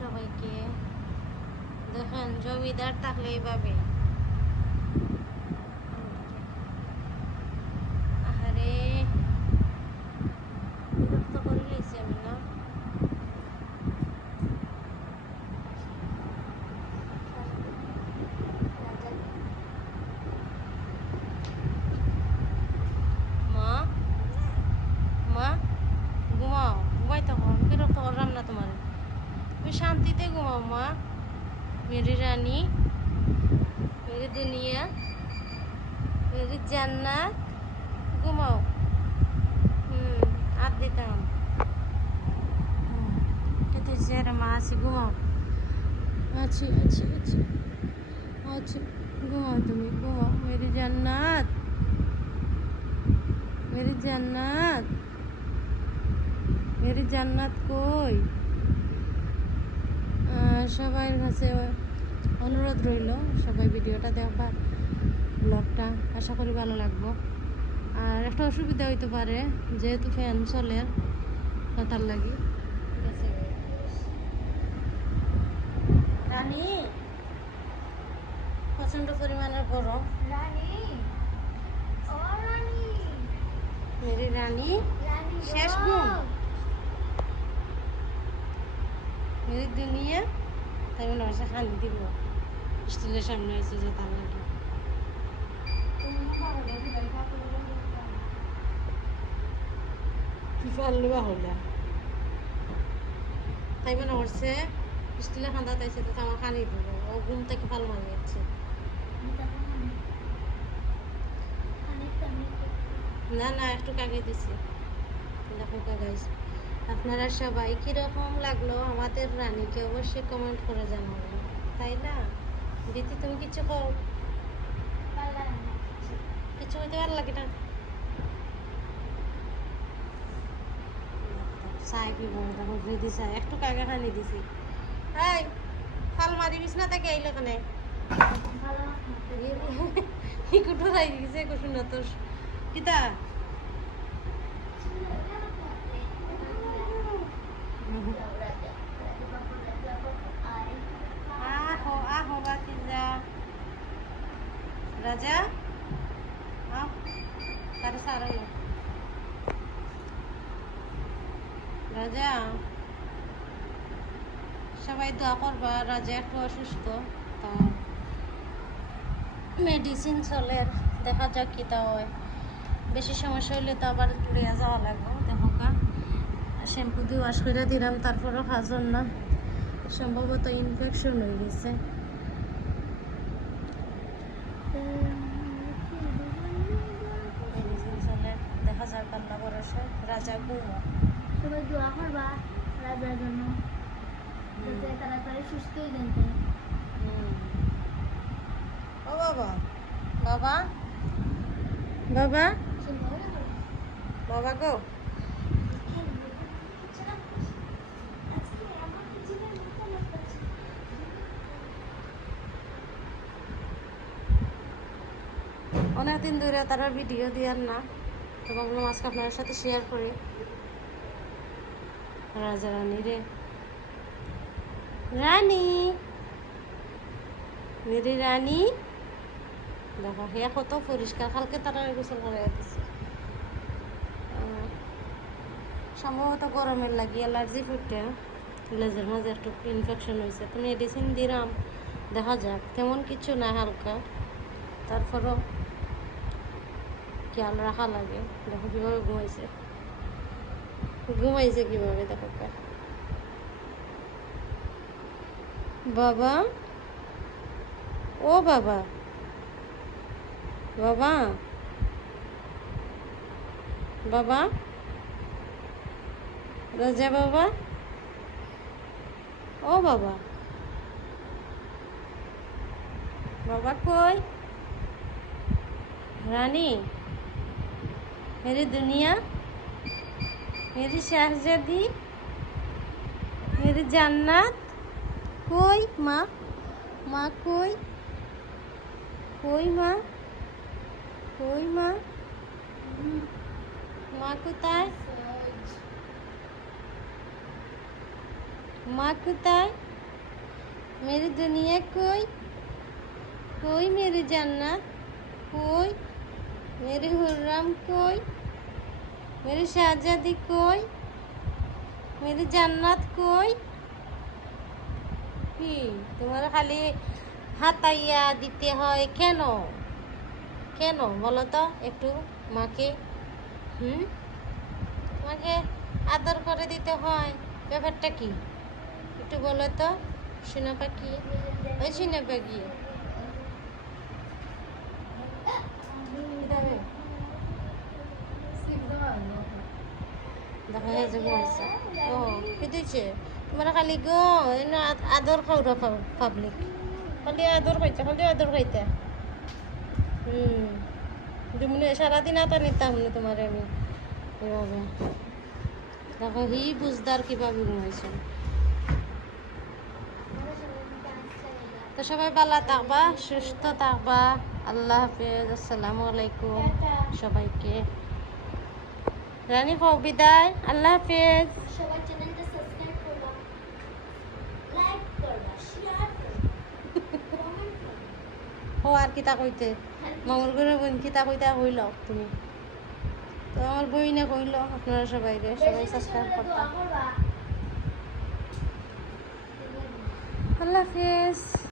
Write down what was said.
সবাইকে। দেখেন জমিদার থাকলে এইভাবে আহারে বিরক্ত করে লইছি আমি না মা মা ঘুমাও ঘুমাই তখন বিরক্ত করলাম না তোমার তুমি শান্তিতে ঘুমাও মা মেরি রানী মেরি দুনিয়া মেরি জান্নাত ঘুমাও হুম আর দিতাম কিন্তু যের ঘুমাও আছি আছি আছি আছি ঘুমাও তুমি ঘুমাও মেরি জান্নাত মেরি জান্নাত মেরি জান্নাত আহ, সবার কাছে অনুরোধ রইল সবাই ভিডিওটা দেখবার ব্লগটা। আশা করি ভালো লাগবো। আর একটা অসুবিধা হইতে পারে যেহেতু ফ্যান চলে তার লাগি। রানী প্রচণ্ড পরিমাণের গরম। রানী? রানী। মেরি রানী রানী শেষ? মেরি দুনিয়া। তাই মনে হচ্ছে খানি দিব। স্টিলের সামনে আছে যে তার লাগে। তাই মনে হচ্ছে স্টিলের খান্দা তাইছে তো আমার খানি দিব। ও ঘুম থেকে ফাল মারি যাচ্ছে না না, একটু কাগে দিছি? দেখো কাগাইস আপনারা সবাই কীরকম লাগল? আমাদের রানীকে অবশ্যই কমেন্ট করে জানাবেন। তাই না? দিদি তুমি কিছু কও? কিছু হইতে ভালো লাগে না? চাই কি দিদি চাই। একটু কাগে খানি দিছি। হাই ফাল মারি বিছ না থেকে আইলো কেনে ইকুটো যাই দিছে কুসুন তোর কিতা? রাজা তার সারা রাজা সবাই দোয়া করবা রাজা একটু অসুস্থ তো মেডিসিন চলে, দেখা যাক কি তা হয়। বেশি সমস্যা হইলে তো আবার লিয়ে যাওয়া লাগবে, দেখো শ্যাম্পু দিয়ে ওয়াশ করে দিলাম, তারপরও খাজন না সম্ভবত ইনফেকশন হয়ে গেছে। ঘুমো সবাই দোয়া করবা রাজার জন্য। যাতে তাড়াতাড়ি সুস্থ হয়ে ও বাবা। বাবা? বাবা? বাবা গো। অনেকদিন ধরে তারা ভিডিও দিয়ার না। তো ভাবলাম আজকে আপনার সাথে শেয়ার করি। রাজা রানী রে। রানী! মেরি রানী! দেখো সেয়া কত পরিষ্কার কালকে তারা গোসল করে আহ, সম্ভবত গরমের লাগি অ্যালার্জি ফুটে। লেজের মাঝে একটু ইনফেকশন হয়েছে তো মেডিসিন দিলাম। দেখা যাক তেমন কিছু না হালকা। তারপরও খেয়াল রাখা লাগে। দেখো কীভাবে ঘুমাইছে। ঘুমাইছে কীভাবে, দেখো বাবা? ও বাবা? বাবা? বাবা? রাজা বাবা? ও বাবা? বাবা কই? রানী? मेरी दुनिया, मेरी शहजादी, मेरी जन्नत, कोई माँ माँ कोई कोई माँ कोई माँ माँ कोथाय माँ कोथाय मेरी दुनिया कोई कोई मेरी जन्नत, कोई মেরি হুররাম কই? মেরি শাহজাদি কই? মেরি জান্নাত কই? কি, তোমার খালি হাতাইয়া দিতে হয় কেন? কেন বলো তো একটু মাকে। হুম? তোমাকে আদর করে দিতে হয়, ব্যাপারটা কি? একটু বলো তো সোনা পাখি। ওই সোনা পাখি কি দাবে? দেখো হে যে ঘুমাইছে ও কি দিছে তোমার খালি গো এনে আদ- আদর খাওয়া পাবলিক খালি খাইতে খালি আদর খাইতে হুম তুমি সারাদিন আতা নিতাম না তোমার আমি এভাবে দেখো হি বুঝদার কীভাবে ঘুমাইছে তো সবাই ভালো থাকবা, সুস্থ থাকবা। আল্লাহ হাফেজ, আসসালামু আলাইকুম। সবাইকে। রানী কও বিদায়। আল্লাহ হাফেজ। সবাই চ্যানেলটা সাবস্ক্রাইব করবা লাইক করবা শেয়ার করবা ও আর কিতা কইতে? মামুর ঘরে বোন কিতা কইতা? কইল তুমি। তো আমার বইনে কইল আপনারা সবাই রে সবাই সাবস্ক্রাইব করতা। করবা। আল্লাহ হাফেজ।